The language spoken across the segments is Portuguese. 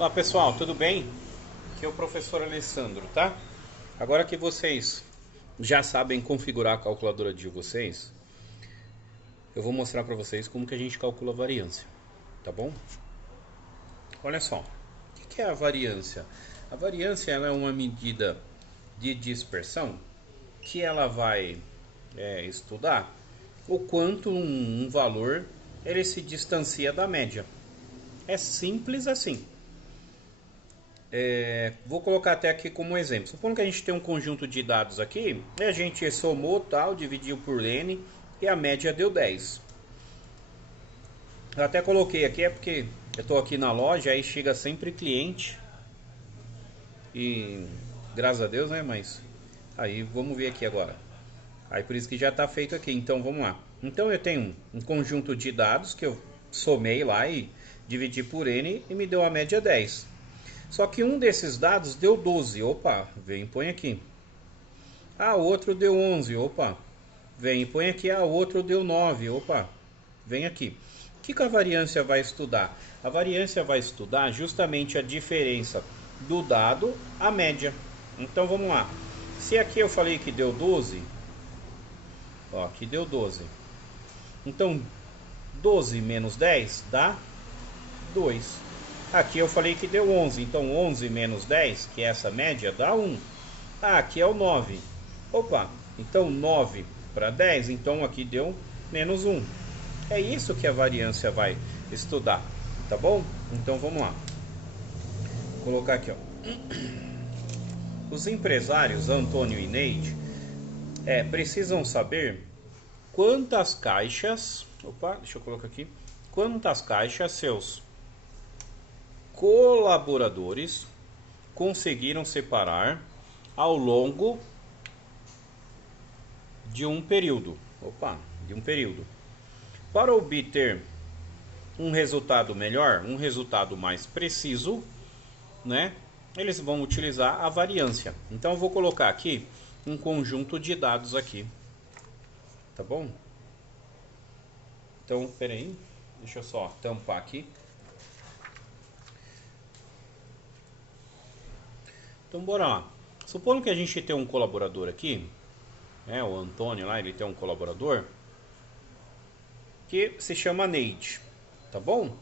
Olá pessoal, tudo bem? Aqui é o professor Alessandro, tá? Agora que vocês já sabem configurar a calculadora de vocês, eu vou mostrar para vocês como que a gente calcula a variância, tá bom? Olha só, o que é a variância? A variância ela é uma medida de dispersão que ela vai estudar o quanto um valor ele se distancia da média. É simples assim. Vou colocar até aqui como exemplo. Supondo que a gente tem um conjunto de dados aqui, e a gente somou tal, dividiu por n e a média deu 10. Eu até coloquei aqui, é porque eu estou aqui na loja, aí chega sempre cliente. E graças a Deus, né? Mas aí vamos ver aqui agora. Aí por isso que já está feito aqui. Então vamos lá. Então eu tenho um conjunto de dados que eu somei lá e dividi por n e me deu a média 10. Só que um desses dados deu 12. Opa, vem e põe aqui. Ah, outro deu 11. Opa, vem e põe aqui. Ah, outro deu 9. Opa, vem aqui. O que a variância vai estudar? A variância vai estudar justamente a diferença do dado à média. Então vamos lá. Se aqui eu falei que deu 12, ó, aqui deu 12. Então 12 menos 10 dá 2. Aqui eu falei que deu 11, então 11 menos 10, que é essa média, dá 1. Ah, aqui é o 9. Opa, então 9 para 10, então aqui deu menos 1. É isso que a variância vai estudar, tá bom? Então vamos lá. Vou colocar aqui, ó. Os empresários Antônio e Neide precisam saber quantas caixas... Opa, deixa eu colocar aqui. Quantas caixas seus colaboradores conseguiram separar ao longo de um período. Para obter um resultado melhor, um resultado mais preciso, né? Eles vão utilizar a variância. Então eu vou colocar aqui um conjunto de dados aqui. Tá bom? Então, peraí, deixa eu só tampar aqui. Então bora lá. Supondo que a gente tem um colaborador aqui, o Antônio lá, ele tem um colaborador que se chama Neide, tá bom?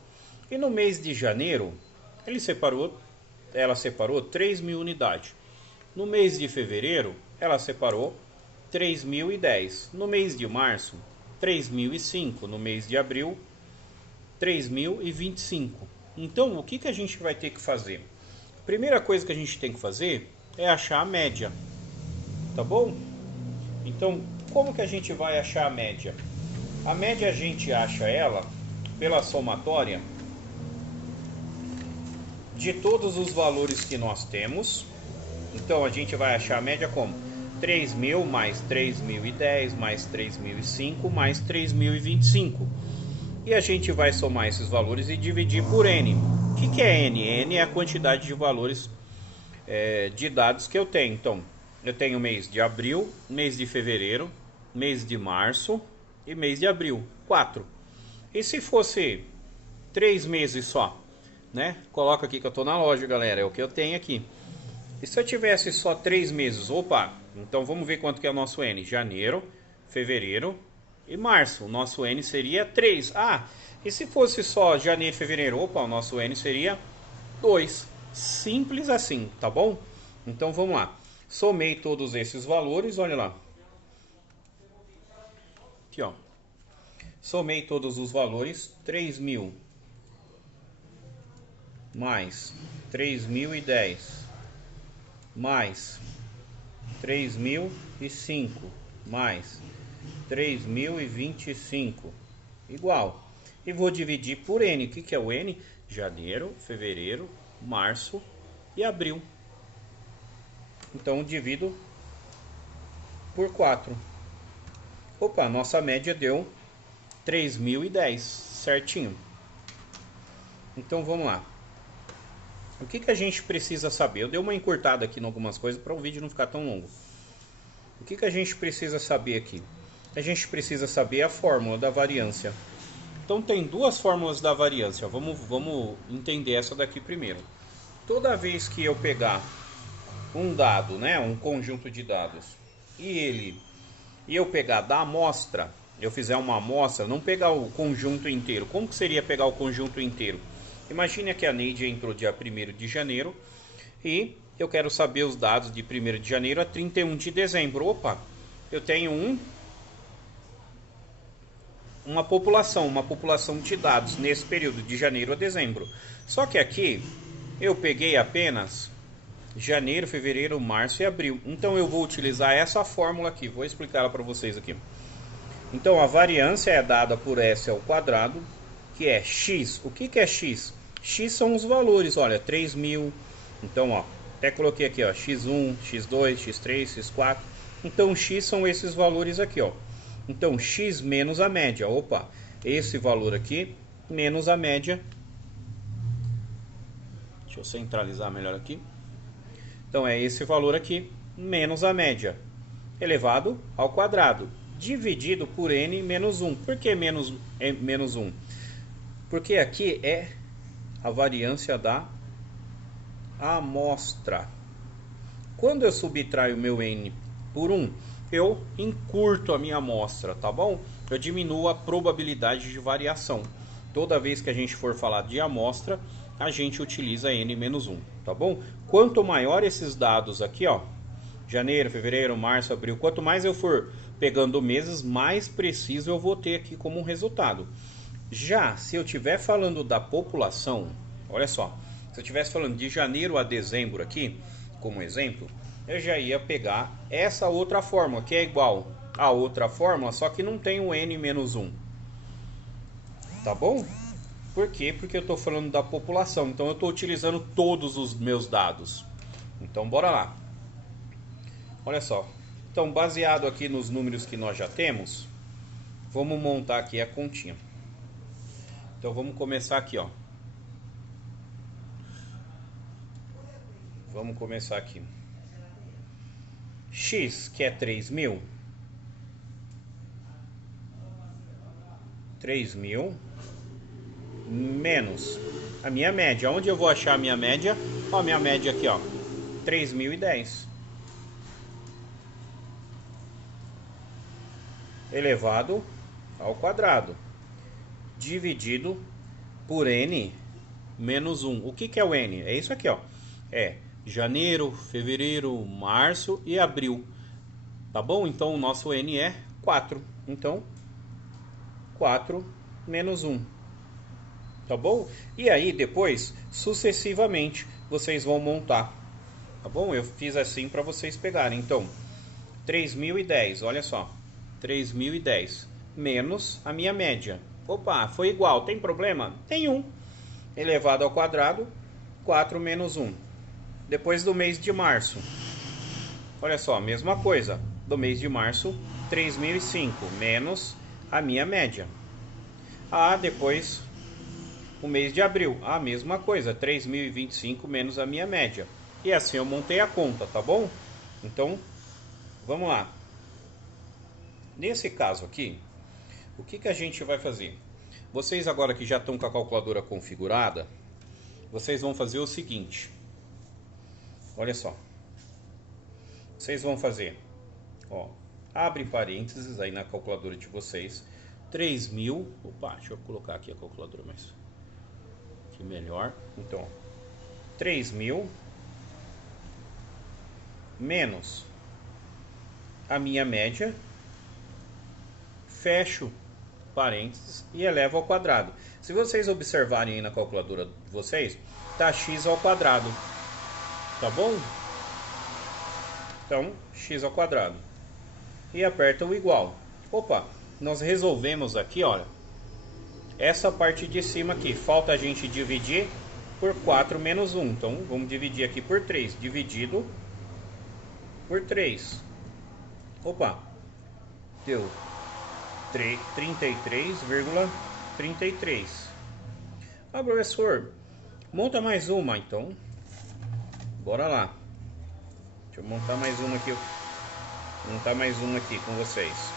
E no mês de janeiro, ela separou 3.000 unidades. No mês de fevereiro, ela separou 3.010. No mês de março, 3.005. No mês de abril, 3.025. Então, o que a gente vai ter que fazer? Primeira coisa que a gente tem que fazer é achar a média, tá bom? Então, como que a gente vai achar a média? A média a gente acha ela pela somatória de todos os valores que nós temos. Então, a gente vai achar a média como? 3.000 mais 3.010 mais 3.005 mais 3.025. E a gente vai somar esses valores e dividir por n. O que é n? N é a quantidade de valores de dados que eu tenho. Então, eu tenho mês de abril, mês de fevereiro, mês de março e mês de abril. 4. E se fosse 3 meses só? Né? Coloca aqui que eu estou na loja, galera. É o que eu tenho aqui. E se eu tivesse só 3 meses? Opa, então vamos ver quanto que é o nosso n. Janeiro, fevereiro e março. O nosso n seria 3. Ah, e se fosse só janeiro e fevereiro? Opa, o nosso n seria 2. Simples assim, tá bom? Então vamos lá. Somei todos esses valores, olha lá. Aqui, ó. Somei todos os valores. 3.000 mais 3.010 mais 3.005 mais 3.025 igual. E vou dividir por n. O que é o n? Janeiro, fevereiro, março e abril. Então divido por 4. Opa, nossa média deu 3.010, certinho. Então vamos lá. O que a gente precisa saber? Eu dei uma encurtada aqui em algumas coisas para o vídeo não ficar tão longo. O que a gente precisa saber aqui? A gente precisa saber a fórmula da variância. Então tem duas fórmulas da variância. Vamos entender essa daqui primeiro. toda vez que eu pegar um dado, né, um conjunto de dados, e eu pegar da amostra, eu fizer uma amostra, não pegar o conjunto inteiro. Como que seria pegar o conjunto inteiro? Imagine que a Neide entrou dia 1º de janeiro e eu quero saber os dados de 1º de janeiro a 31 de dezembro. Opa, eu tenho uma população de dados nesse período de janeiro a dezembro. Só que aqui eu peguei apenas janeiro, fevereiro, março e abril. Então eu vou utilizar essa fórmula aqui, vou explicar ela para vocês aqui. Então a variância é dada por S ao quadrado, que é x. O que é x? X são os valores, olha, 3.000. Então, ó, até coloquei aqui, ó, x1, x2, x3, x4. Então x são esses valores aqui, ó. Então x menos a média. Opa, esse valor aqui menos a média. Deixa eu centralizar melhor aqui. Então é esse valor aqui menos a média elevado ao quadrado dividido por n menos 1. Por que menos 1? Porque aqui é a variância da amostra. Quando eu subtraio o meu n por 1, eu encurto a minha amostra, tá bom? Eu diminuo a probabilidade de variação. Toda vez que a gente for falar de amostra, a gente utiliza n menos 1, tá bom? Quanto maior esses dados aqui, ó, janeiro, fevereiro, março, abril, quanto mais eu for pegando meses, mais preciso eu vou ter aqui como um resultado. Já se eu estiver falando da população, olha só, se eu estivesse falando de janeiro a dezembro aqui, como exemplo, eu já ia pegar essa outra fórmula, que é igual a outra fórmula, só que não tem o n menos 1. Tá bom? Por quê? Porque eu estou falando da população, então eu estou utilizando todos os meus dados. Então bora lá. Olha só. Então, baseado aqui nos números que nós já temos, vamos montar aqui a continha. Então vamos começar aqui, ó. Vamos começar aqui. X, que é 3.000. 3.000 menos a minha média. Onde eu vou achar a minha média? Ó, a minha média aqui, ó, 3.010 elevado ao quadrado dividido por n menos 1. O que é o n? É isso aqui, ó. É janeiro, fevereiro, março e abril. Tá bom? Então o nosso n é 4. Então 4 menos 1. Tá bom? E aí depois, sucessivamente, vocês vão montar. Tá bom? Eu fiz assim para vocês pegarem. Então, 3.010, olha só. 3.010 menos a minha média. Opa, foi igual. Tem problema? Tem 1. Elevado ao quadrado, 4 menos 1. Depois do mês de março. Olha só, mesma coisa. Do mês de março, 3.005 menos a minha média. Ah, depois o mês de abril, a mesma coisa, 3.025 menos a minha média. E assim eu montei a conta, tá bom? Então, vamos lá. Nesse caso aqui, o que a gente vai fazer? Vocês agora que já estão com a calculadora configurada, vocês vão fazer o seguinte. Olha só. Vocês vão fazer, ó, abre parênteses aí na calculadora de vocês. 3.000, opa, deixa eu colocar aqui a calculadora mais que melhor. Então, 3.000 menos a minha média, fecho parênteses e elevo ao quadrado. Se vocês observarem aí na calculadora de vocês, tá x ao quadrado, tá bom? Então, x ao quadrado. E aperta o igual. Opa, nós resolvemos aqui, olha, essa parte de cima aqui. Falta a gente dividir por 4 menos 1. Então, vamos dividir aqui por 3. Dividido por 3. Opa, deu 33,33. Ah, professor, monta mais uma. Então, bora lá. Deixa eu montar mais uma aqui. Vou montar mais uma aqui com vocês.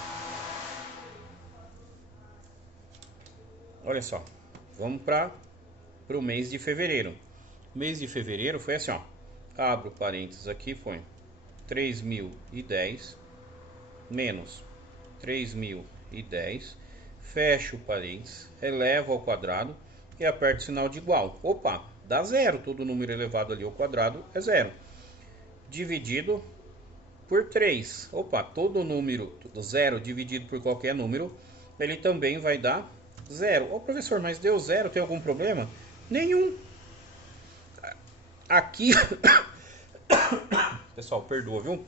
Olha só, vamos para o mês de fevereiro. Mês de fevereiro foi assim, ó. Abro parênteses aqui, foi 3.010 menos 3.010. Fecho parênteses, elevo ao quadrado e aperto o sinal de igual. Opa, dá zero. Todo número elevado ali ao quadrado é zero. Dividido por 3. Opa, todo número zero dividido por qualquer número, ele também vai dar zero. Ô professor, mas deu zero, tem algum problema? Nenhum. Aqui, pessoal, perdoa, viu?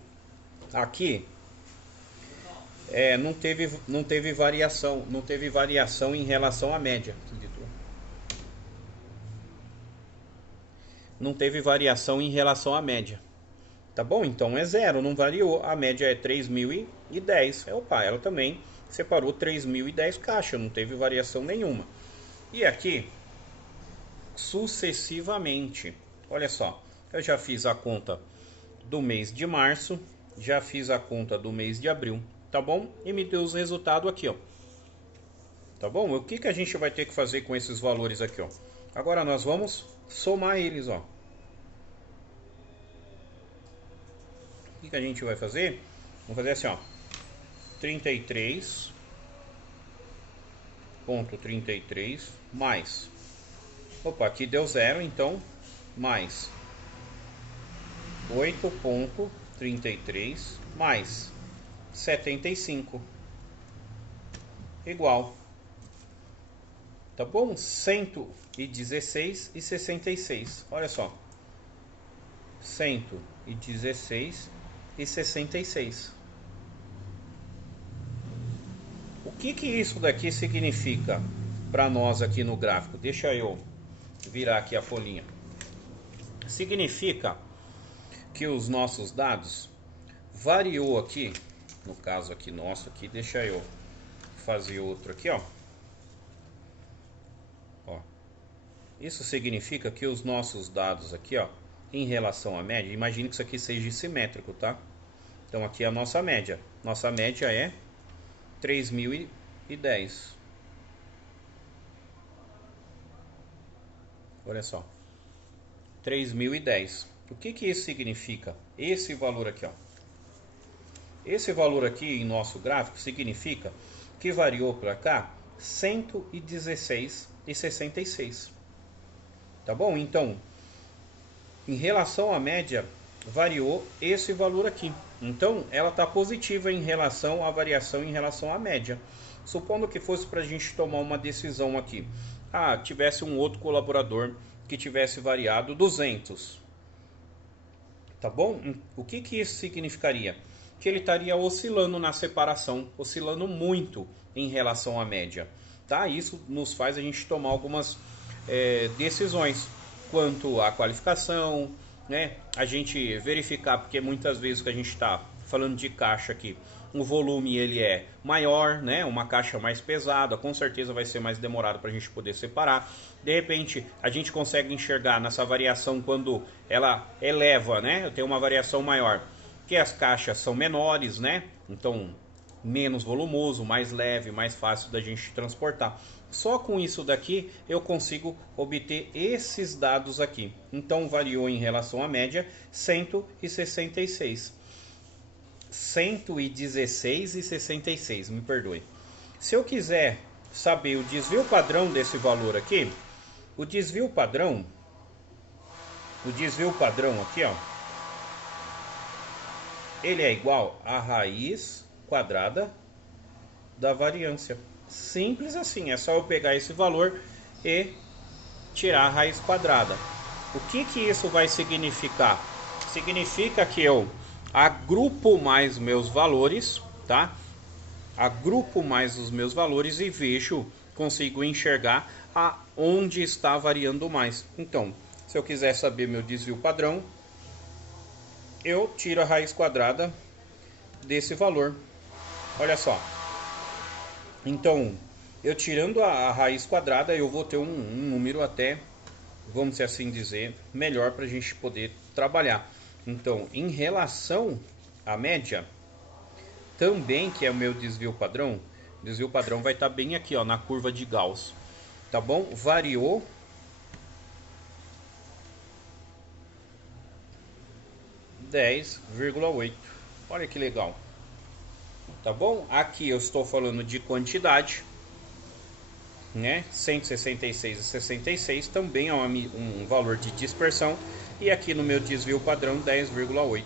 Aqui não teve variação em relação à média. Não teve variação em relação à média. Tá bom? Então é zero, não variou. A média é 3.010. Opa, ela também separou 3.010 caixas, não teve variação nenhuma. E aqui, sucessivamente. Olha só, eu já fiz a conta do mês de março, já fiz a conta do mês de abril, tá bom? E me deu os resultados aqui, ó. Tá bom? O que a gente vai ter que fazer com esses valores aqui, ó? Agora nós vamos somar eles, ó. O que a gente vai fazer? Vamos fazer assim, ó. 33.33 mais. Opa, aqui deu zero, então mais 8.33 mais 75 igual, tá bom? 116 e 66. Olha só, 116 e 66. O que isso daqui significa para nós aqui no gráfico? Deixa eu virar aqui a folhinha. Significa que os nossos dados variou aqui, no caso aqui nosso aqui, deixa eu fazer outro aqui, ó. Isso significa que os nossos dados aqui, ó, em relação à média, imagine que isso aqui seja simétrico, tá? Então aqui é a nossa média. Nossa média é 3.010. Olha só. 3.010. O que isso significa? Esse valor aqui, ó. Esse valor aqui em nosso gráfico significa que variou para cá 116 e 66. Tá bom? Então, em relação à média, variou esse valor aqui. Então, ela está positiva em relação à variação em relação à média. Supondo que fosse para a gente tomar uma decisão aqui. Ah, tivesse um outro colaborador que tivesse variado 200. Tá bom? O que isso significaria? Que ele estaria oscilando na separação, oscilando muito em relação à média. Tá? Isso nos faz a gente tomar algumas decisões quanto à qualificação, né? A gente verificar, porque muitas vezes que a gente está falando de caixa aqui, o volume ele é maior, né? Uma caixa mais pesada, com certeza vai ser mais demorado para a gente poder separar. De repente, a gente consegue enxergar nessa variação quando ela eleva, né? Tem uma variação maior, que as caixas são menores, né? Então, menos volumoso, mais leve, mais fácil da gente transportar. Só com isso daqui eu consigo obter esses dados aqui. Então variou em relação à média 166. 116 e 66, me perdoe. Se eu quiser saber o desvio padrão desse valor aqui, o desvio padrão aqui, ó, ele é igual à raiz quadrada da variância. Simples assim, é só eu pegar esse valor e tirar a raiz quadrada. O que isso vai significar? Significa que eu agrupo mais meus valores, tá? Agrupo mais os meus valores e vejo, consigo enxergar aonde está variando mais. Então, se eu quiser saber meu desvio padrão, eu tiro a raiz quadrada desse valor. Olha só. Então, eu tirando a raiz quadrada, eu vou ter um número até, vamos assim dizer, melhor para a gente poder trabalhar. Então, em relação à média, também que é o meu desvio padrão vai estar bem aqui, ó, na curva de Gauss. Tá bom? Variou 10,8. Olha que legal. Tá bom? Aqui eu estou falando de quantidade, né? 166,66 também é um valor de dispersão. E aqui no meu desvio padrão 10,8.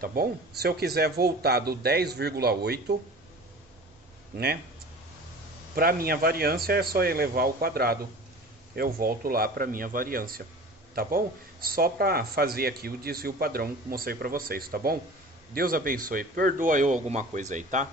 Tá bom? Se eu quiser voltar do 10,8, né, para minha variância é só elevar ao quadrado. Eu volto lá para minha variância. Tá bom? Só para fazer aqui o desvio padrão que mostrei para vocês, tá bom? Deus abençoe. Perdoa eu alguma coisa aí, tá?